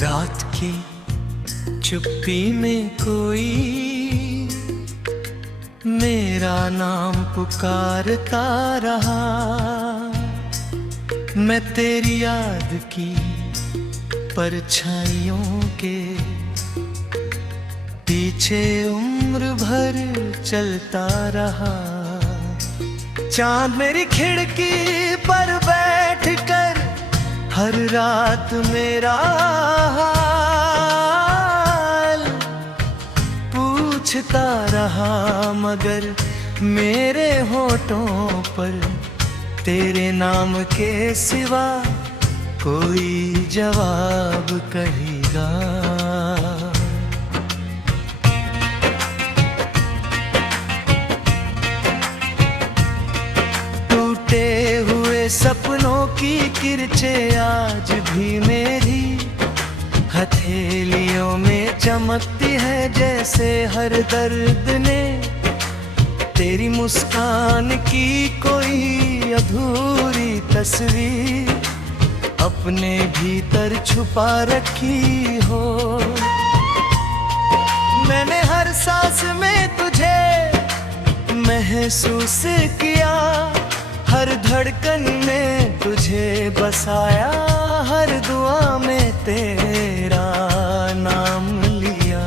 रात की चुप्पी में कोई मेरा नाम पुकारता रहा। मैं तेरी याद की परछाइयों के पीछे उम्र भर चलता रहा। चांद मेरी खिड़की पर बैठकर हर रात मेरा हाल पूछता रहा, मगर मेरे होठों पर तेरे नाम के सिवा कोई जवाब कहेगा। टूटे हुए सपनों की किरचे आज भी मेरी हथेलियों में चमकती है, जैसे हर दर्द ने तेरी मुस्कान की कोई अधूरी तस्वीर अपने भीतर छुपा रखी हो। मैंने हर सांस में तुझे महसूस किया, हर धड़कन में तुझे बसाया, हर दुआ में तेरा नाम लिया।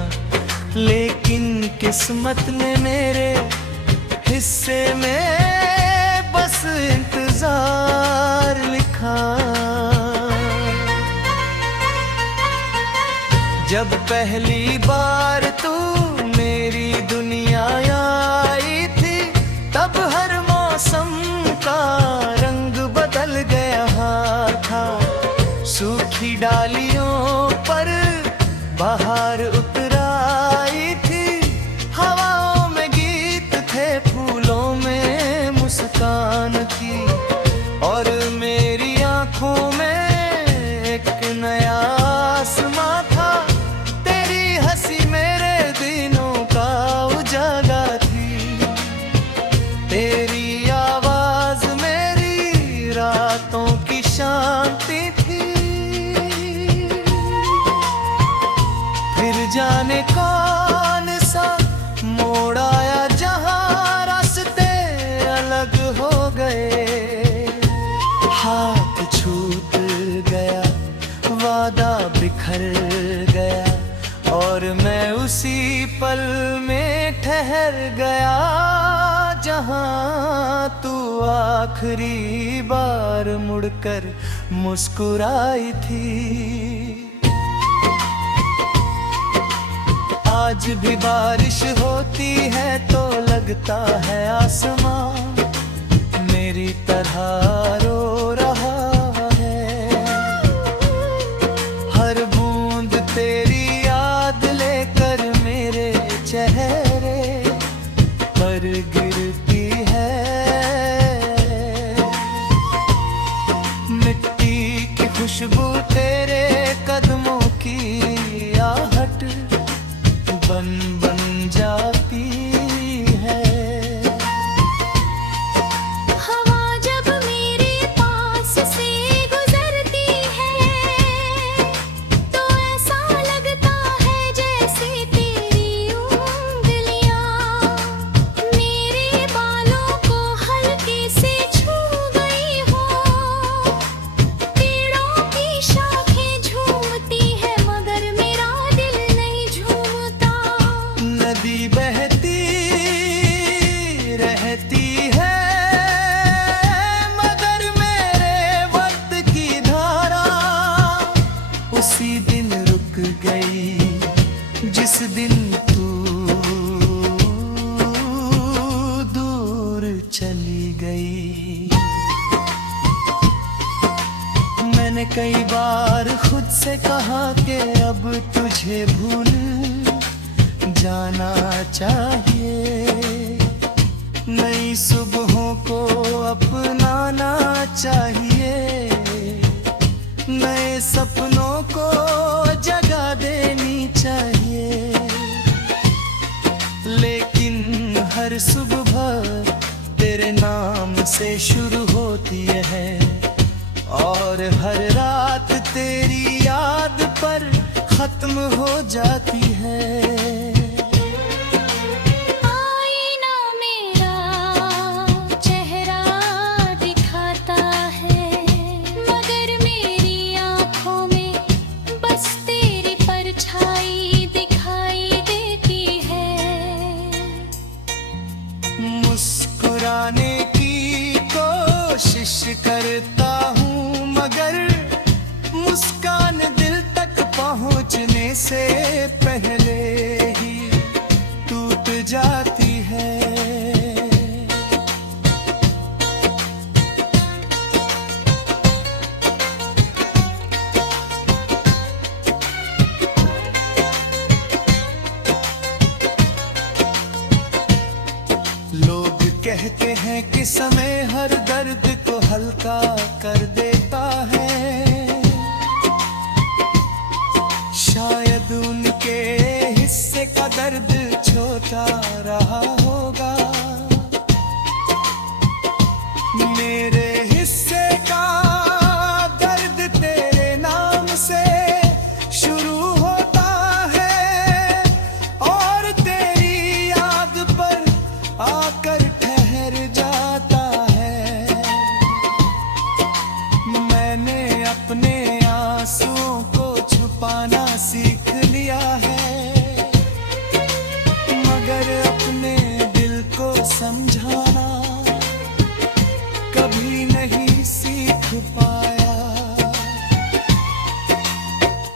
लेकिन किस्मत ने मेरे हिस्से में बस इंतजार लिखा। जब पहली बार तू मेरी दुनिया आई थी, तब हर मौसम का रंग बदल गया था। सूखी डालियों पर बाहर उतर आई थी, हवाओं में गीत थे, फूलों में मुस्कान थी, और मेरी आंखों में एक नया आसमां था। तेरी हंसी मेरे दिनों का उजाला थी, तेरी आवाज मेरी रातों की शांति थी। फिर जाने कौन सा मोड़ आया जहां रास्ते अलग हो गए, हाथ छूट गया, वादा बिखर गया, और मैं उसी पल में ठहर गया जहां तू आखिरी बार मुड़कर मुस्कुराई थी। आज भी बारिश होती है तो लगता है आसमां मेरी तरह रो रहा है। हर बूंद तेरी याद लेकर मेरे चेहरे पर गिरती है। मिट्टी की खुशबू तेरे कदमों की आहट बन बन जाती है। हवा जब मेरे पास से गुजरती है तो ऐसा लगता है जैसे तेरी उंगलियां मेरे बालों को हल्के से छू गई हो। पेड़ों की शाखें झूमती है मगर मेरा दिल नहीं झूमता। नदी बहती रहती है मगर मेरे वक्त की धारा उसी दिन रुक गई जिस दिन तू दूर चली गई। मैंने कई बार खुद से कहा कि अब तुझे भूल जाना चाहिए, नई सुबहों को अपनाना चाहिए, नए सपनों को जगह देनी चाहिए। लेकिन हर सुबह तेरे नाम से शुरू होती है और हर रात तेरी याद पर खत्म हो जाती है। आईना मेरा चेहरा दिखाता है, मगर मेरी आँखों में बस तेरी परछाई दिखाई देती है। मुस्कुराने की कोशिश करता हूँ, मगर मुस्कान दिल तक पहुँचने से पहले ही टूट जाती है। लोग कहते हैं कि समय हर दर्द को हल्का कर देता है। शायद उनके हिस्से का दर्द छोटा रहा होगा। मेरे हिस्से का दर्द तेरे नाम से शुरू होता है और तेरी याद पर आकर ठहर जाता है। मैंने अपने आंसुओं को छुपाना सीख लिया है, मगर अपने दिल को समझाना कभी नहीं सीख पाया।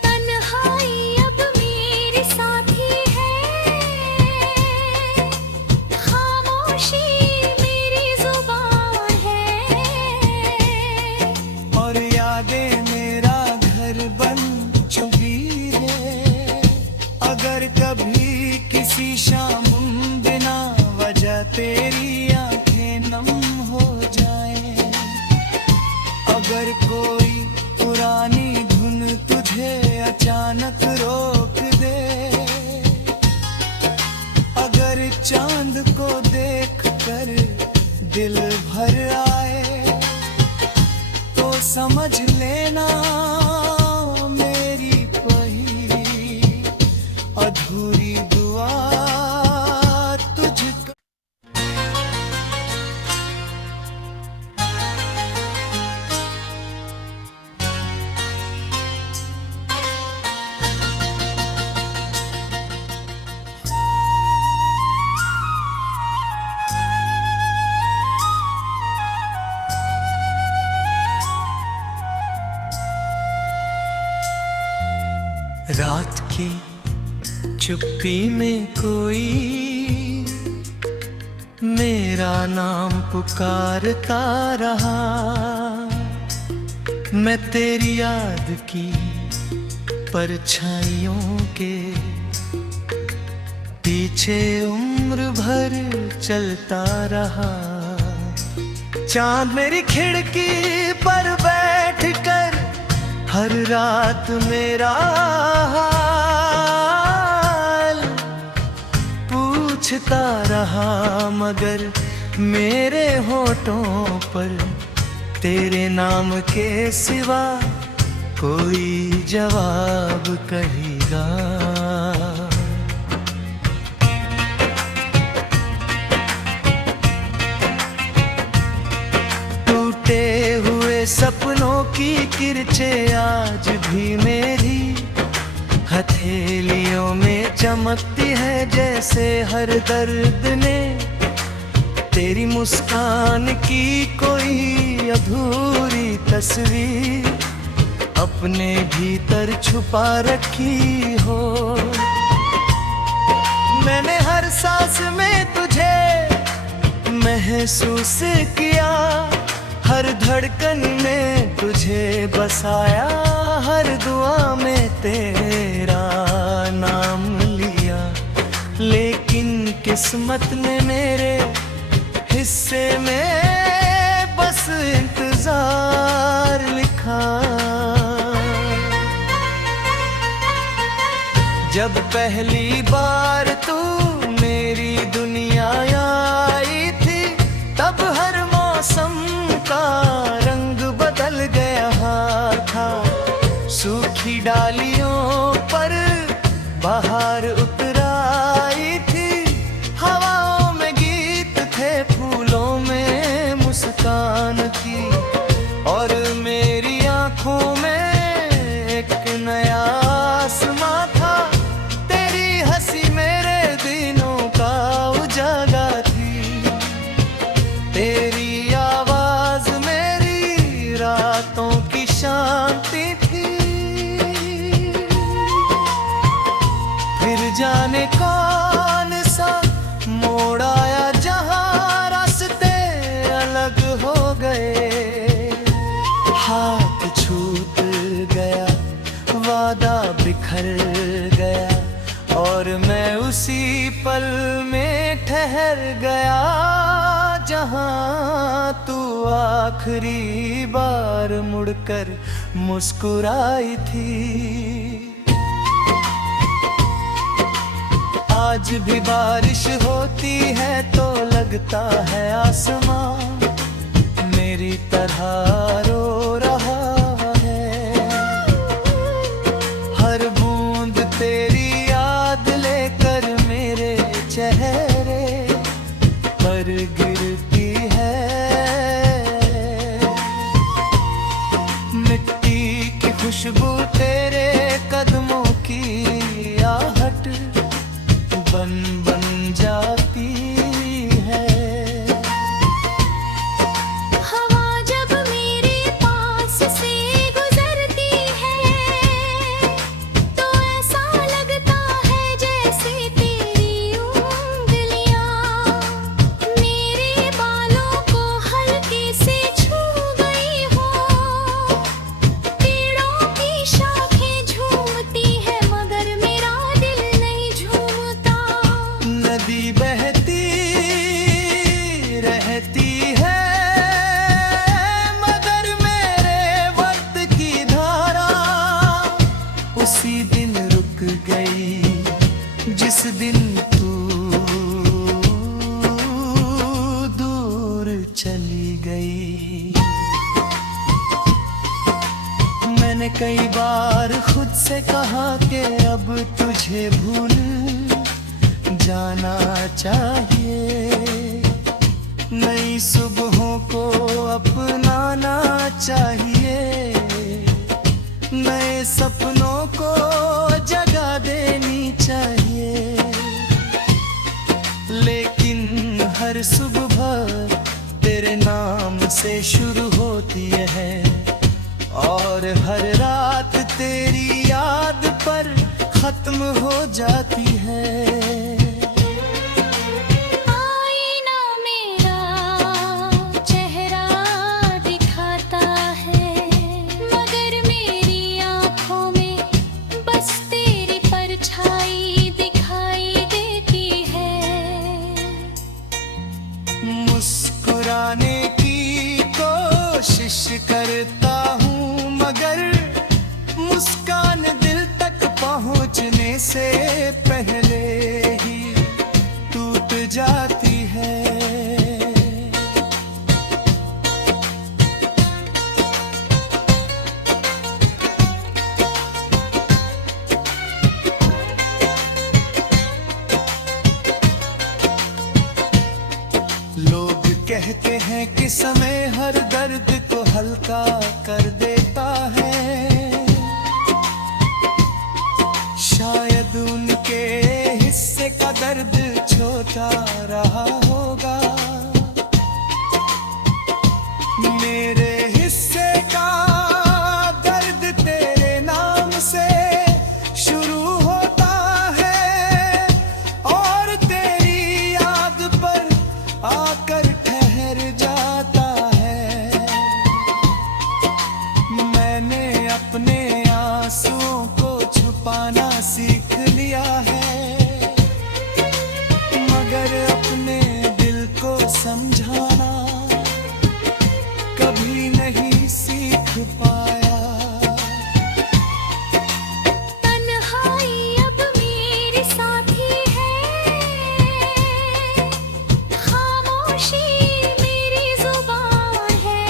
तन्हाई अब मेरी साथी है, खामोशी मेरी जुबान है, और यादें मेरा घर बन चुकी है। अगर कभी किसी शाम बिना वजह तेरी आंखें नम हो जाएं, अगर कोई पुरानी धुन तुझे अचानक रोक दे, अगर चांद को देख कर दिल भर आए, तो समझ लेना मेरी पहली अधूरी दुआ तुझको। रात की चुप्पी में कोई मेरा नाम पुकारता रहा। मैं तेरी याद की परछाइयों के पीछे उम्र भर चलता रहा। चांद मेरी खिड़की पर बैठकर हर रात मेरा हाल पूछता रहा, मगर मेरे होठों पर तेरे नाम के सिवा कोई जवाब कहेगा। टूटे हुए सपनों की किरचे आज भी मेरी हथेलियों में चमकती है, जैसे हर दर्द ने तेरी मुस्कान की कोई अधूरी तस्वीर अपने भीतर छुपा रखी हो। मैंने हर सांस में तुझे महसूस किया, हर धड़कन में तुझे बसाया, हर दुआ में तेरा नाम लिया। लेकिन किस्मत ने मेरे हिस्से में बस इंतजार लिखा। जब पहली बार तू मेरी दुनिया आई थी, तब हर मौसम का रंग बदल गया था। सूखी डालियों पर ठहर गया जहां तू आखिरी बार मुड़कर मुस्कुराई थी। आज भी बारिश होती है तो लगता है आसमां मेरी तरह रो रहा है। हर बूंद तेरी याद लेकर मेरे चेहरे पर गिरती है। मिट्टी की खुशबू तेरे कदमों की आहट बन बन जाती है। हवा जब मेरे पास से गुजरती है तो ऐसा लगता है जैसे तेरी उंगलियां मेरे बालों को हल्के से छू गई हो। पेड़ों की शाखें झूमती है मगर मेरा दिल नहीं झूमता। नदी बहती रहती है मगर मेरे वक्त की धारा उसी दिन रुक गई जिस दिन तू दूर चली गई। मैंने कई बार खुद से कहा कि अब तुझे भूल जाना चाहिए। नई सुबहों को अपनाना चाहिए। नए सपनों को जगह देनी चाहिए। लेकिन हर सुबह तेरे नाम से शुरू होती है और हर रात तेरी याद पर खत्म हो जाती है। आईना मेरा चेहरा दिखाता है मगर मेरी आँखों में बस तेरी परछाई दिखाई देती है। मुस्कुराने की कोशिश करता हूँ मगर मुस्कान दिल तक पहुँचने से पहले ही टूट जाती है। लोग कहते हैं कि समय हर दर्द को हल्का कर देता है। शायद उनके हिस्से का दर्द छोटा रहा होगा। मेरे हिस्से का दर्द तेरे नाम से शुरू होता है और तेरी याद पर आकर ठहर जाता है। मैंने अपने आंसुओं को छुपाना सीख लिया है मगर अपने दिल को समझाना कभी नहीं सीख पाया। तन्हाई अब मेरी साथी है खामोशी मेरी जुबान है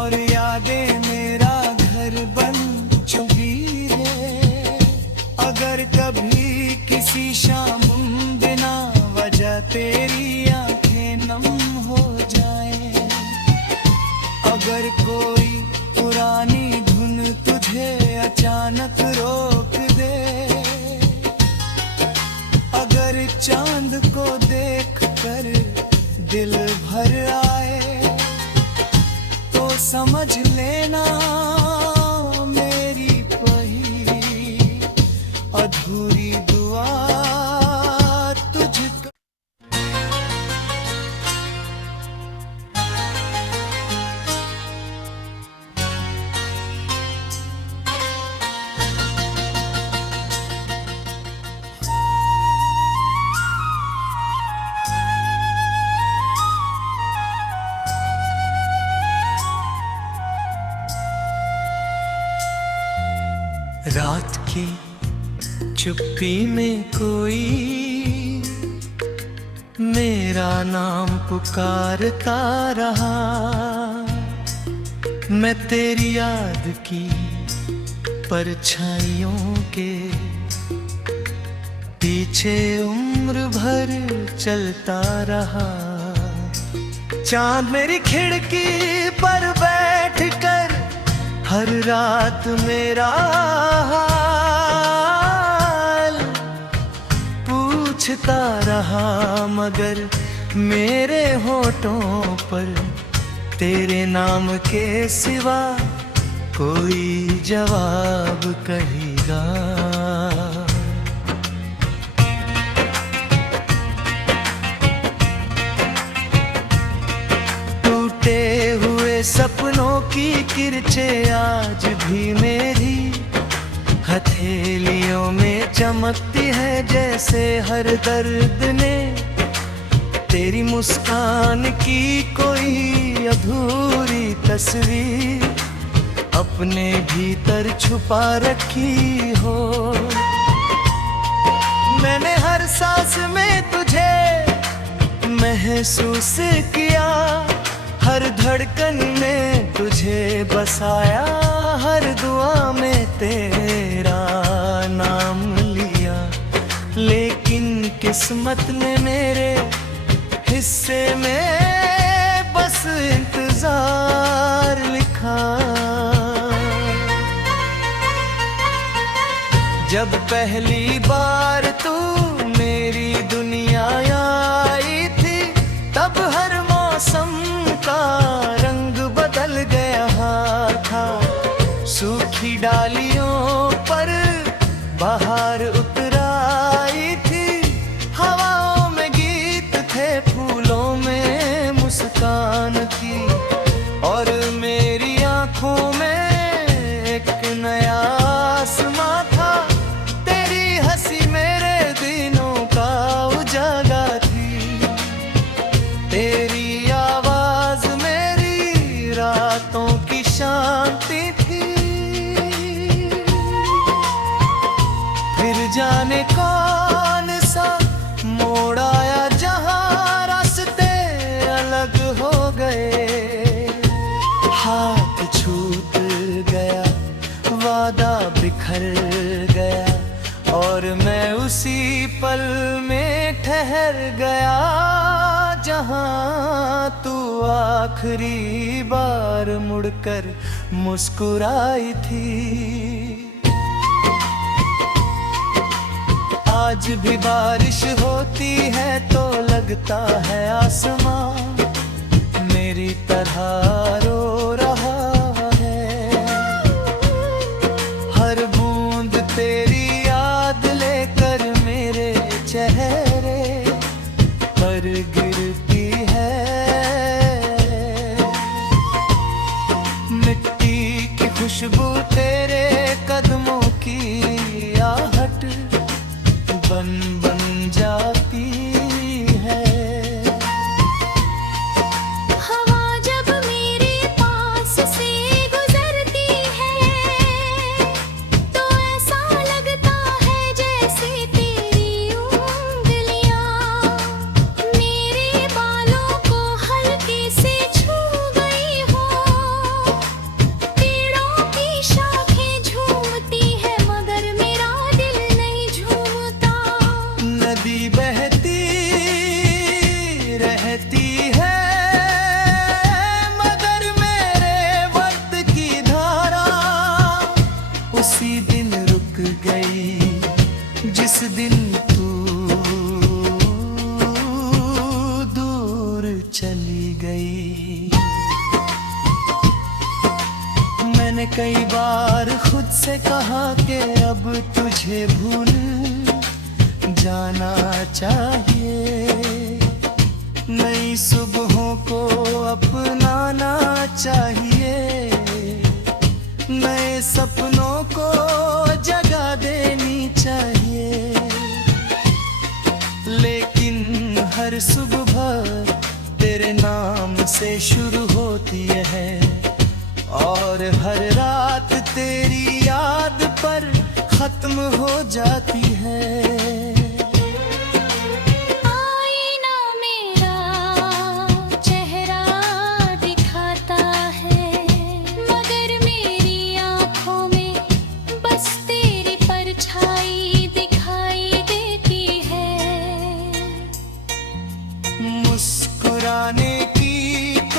और यादें मेरा घर बन चुकी है। अगर कभी किसी शाम बिना वजह तेरी आंखें नम हो जाएं, अगर कोई पुरानी धुन तुझे अचानक रोक दे, अगर चांद को देख कर दिल भर आए तो समझ लेना मेरी पहली अधूरी दुआ तुझको। रात की चुप्पी में कोई मेरा नाम पुकारता रहा। मैं तेरी याद की परछाइयों के पीछे उम्र भर चलता रहा। चांद मेरी खिड़की पर बैठकर हर रात मेरा हाल पूछता रहा, मगर मेरे होठों पर तेरे नाम के सिवा कोई जवाब कहेगा। टूटे हुए सपनों की किरचे आज भी मेरी हथेलियों में चमकती है, जैसे हर दर्द ने तेरी मुस्कान की कोई अधूरी तस्वीर अपने भीतर छुपा रखी हो। मैंने हर सांस में तुझे महसूस किया, हर धड़कन में तुझे बसाया, हर दुआ में तेरा नाम लिया। लेकिन किस्मत ने मेरे हिस्से में बस इंतजार लिखा। जब पहली बार तू मेरी दुनिया आई थी, तब हर मौसम का रंग बदल गया था। सूखी डालियों पर बाहर उतर आई थी, हवाओं में गीत थे, फूलों में मुस्कान थी, और मेरी आंखों में एक नया आसमां था। तेरी हंसी मेरे दिनों का उजाला थी, तेरी आवाज मेरी रातों की शांति थी। फिर जाने कौन सा मोड़ आया जहां रास्ते अलग हो गए, हाथ छूट गया, वादा बिखर गया, और मैं उसी पल में ठहर गया जहां तू आखिरी बार मुड़कर मुस्कुराई थी। आज भी बारिश होती है तो लगता है आसमां मेरी तरह रो रहा है। हर बूंद तेरी याद लेकर मेरे चेहरे पर गिरती है। मिट्टी की खुशबू तेरे कदमों की आहट बन बन जाती है। हवा जब मेरे पास से गुजरती है, तो ऐसा लगता है जैसे तेरी उंगलियां मेरे बालों को हल्के से छू गई हो। पेड़ों की शाखें झूमती है, मगर मेरा दिल नहीं झूमता। नदी बहती रहती है, मगर मेरे वक्त की धारा उसी दिन रुक गई जिस दिन तू दूर चली गई। मैंने कई बार खुद से कहा कि अब तुझे भूल जाना चाहिए, नई सुबहों को अपनाना चाहिए, नए सपनों को जगह देनी चाहिए। लेकिन हर सुबह तेरे नाम से शुरू होती है, और हर रात तेरी याद पर खत्म हो जाती है। आईना मेरा चेहरा दिखाता है, मगर मेरी आँखों में बस तेरी परछाई दिखाई देती है। मुस्कुराने की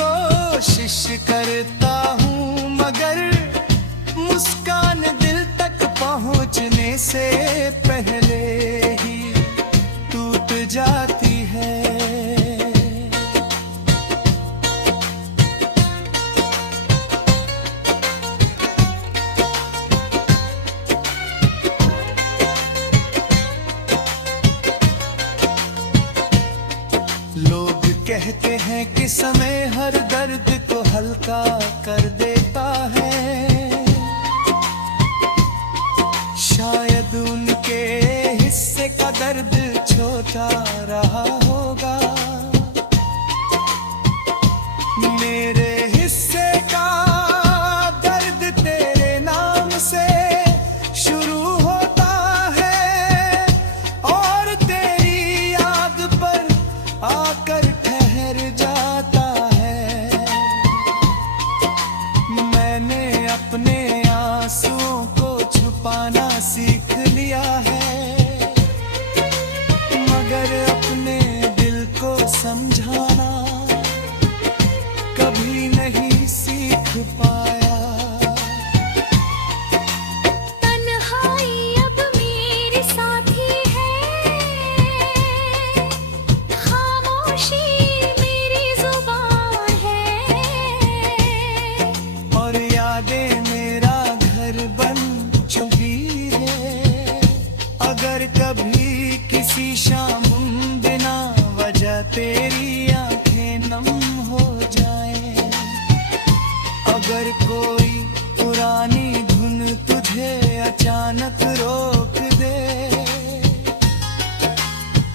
कोशिश करता हूँ, मगर मुस्कान दिल तक पहुँचने से पहले ही टूट जाती है। लोग कहते हैं कि समय हर दर्द को हल्का कर देता है। शायद उनके हिस्से का दर्द छोटा रहा होगा। मेरे हिस्से का दर्द तेरे नाम से शुरू होता है और तेरी याद पर आकर ठहर जाता है। मैंने अपने आंसुओं को छुपाना सीख लिया है, मगर अपने दिल को समझाना कभी नहीं सीख पाया। तन्हाई अब मेरी साथी है, खामोशी मेरी जुबान है, और यादें मेरा घर बन चुकी है। अगर कभी किसी शाम बिना वजह तेरी आंखें नम हो जाएं, अगर कोई पुरानी धुन तुझे अचानक रोक दे,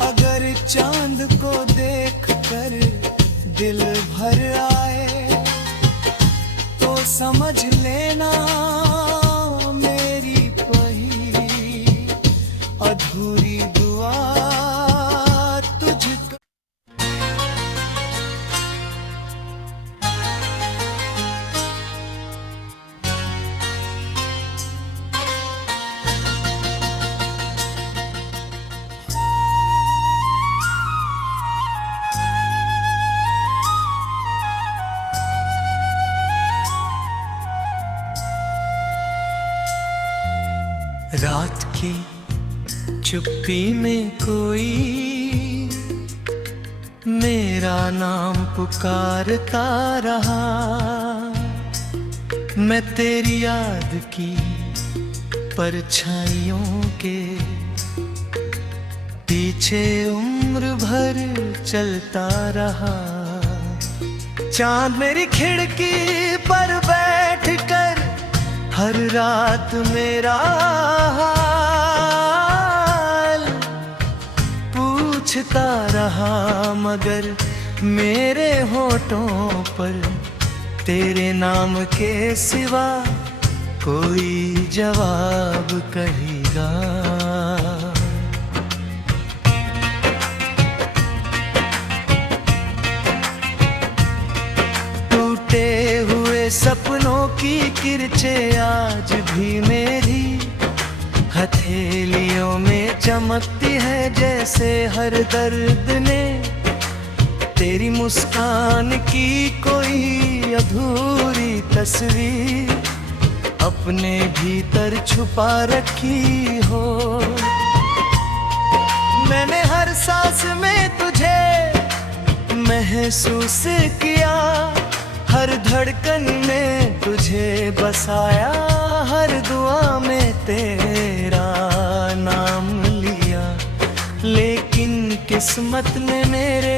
अगर चांद को देख कर दिल भर आए, तो समझ लेना मेरी पहली अधूरी दुआ तुझको। रात की चुप्पी में कोई मेरा नाम पुकारता रहा। मैं तेरी याद की परछाइयों के पीछे उम्र भर चलता रहा। चांद मेरी खिड़की पर बैठकर हर रात मेरा हाल पूछता रहा, मगर मेरे होठों पर तेरे नाम के सिवा कोई जवाब कहेगा। टूटे हुए सपनों की किरचे आज भी मेरी हथेलियों में चमकती है, जैसे हर दर्द ने तेरी मुस्कान की कोई अधूरी तस्वीर अपने भीतर छुपा रखी हो। मैंने हर सांस में तुझे महसूस किया, हर धड़कन में तुझे बसाया, हर दुआ में तेरा नाम लिया। लेकिन किस्मत ने मेरे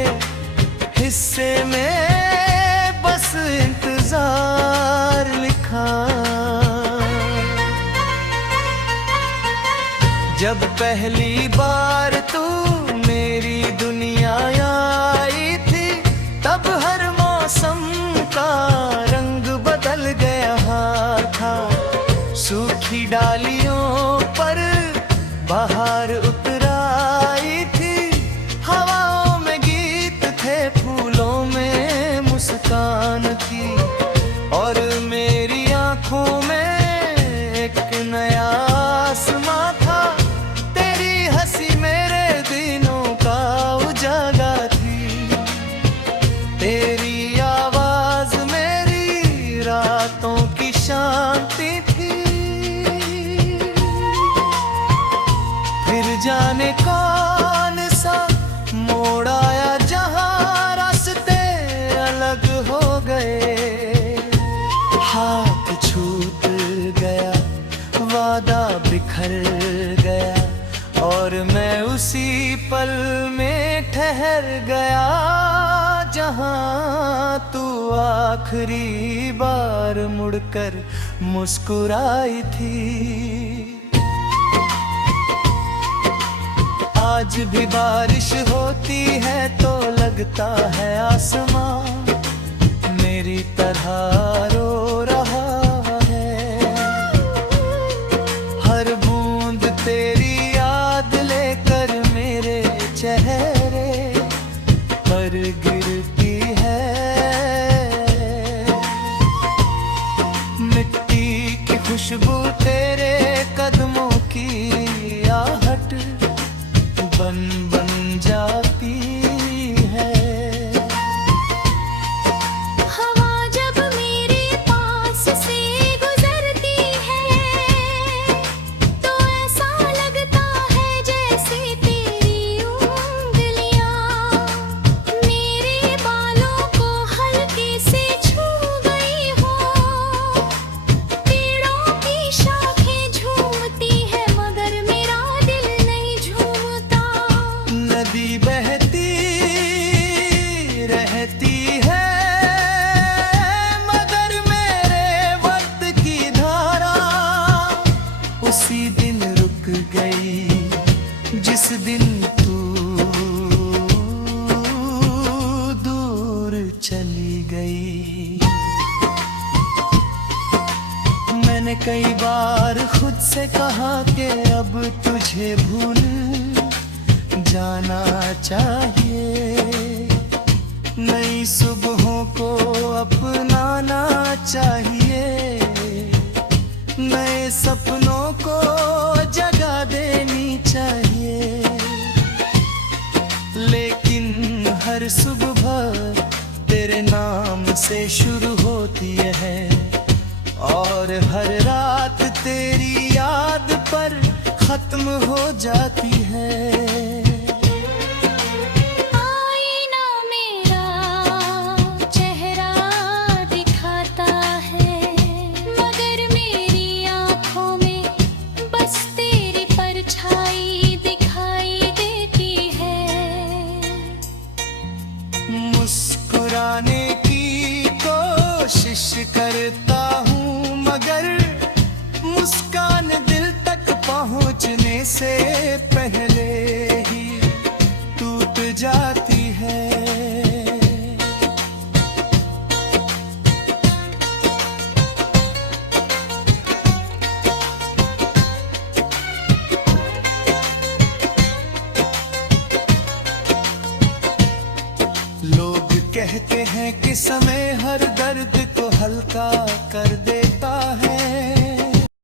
हिस्से में बस इंतजार लिखा। जब पहली बार तू मेरी दुनिया आई थी, तब हर मौसम का रंग बदल गया था। सूखी डालियों पर ठहर गया जहां तू आखिरी बार मुड़कर मुस्कुराई थी। आज भी बारिश होती है तो लगता है आसमां मेरी तरह रो रहा है। हर बूंद तेरी याद लेकर मेरे चेहरे पर गिरती है। मिट्टी की खुशबू तेरे कदमों की आहट बन बन जाती है। हवा जब मेरे पास से गुजरती है तो ऐसा लगता है जैसे तेरी उंगलियां मेरे बालों को हल्के से छू गई हो। पेड़ों की शाखें झूमती है मगर मेरा दिल नहीं झूमता। नदी बहती रहती है मगर मेरे वक्त की धारा उसी दिन रुक गई जिस दिन तू दूर चली गई। मैंने कई बार खुद से कहा कि अब तुझे भूल जाना चाहिए। नई सुबहों को अपनाना चाहिए। नए सपनों को जगह देनी चाहिए। लेकिन हर सुबह तेरे नाम से शुरू होती है और हर रात तेरी याद पर खत्म हो जाती है। आईना मेरा चेहरा दिखाता है मगर मेरी आँखों में बस तेरी परछाई दिखाई देती है। मुस्कुराने की कोशिश करता हूँ मगर मुस्कान दिल तक पहुँचने से पहले ही टूट जाती है। लोग कहते हैं कि समय हर दर्द को हल्का कर देता है।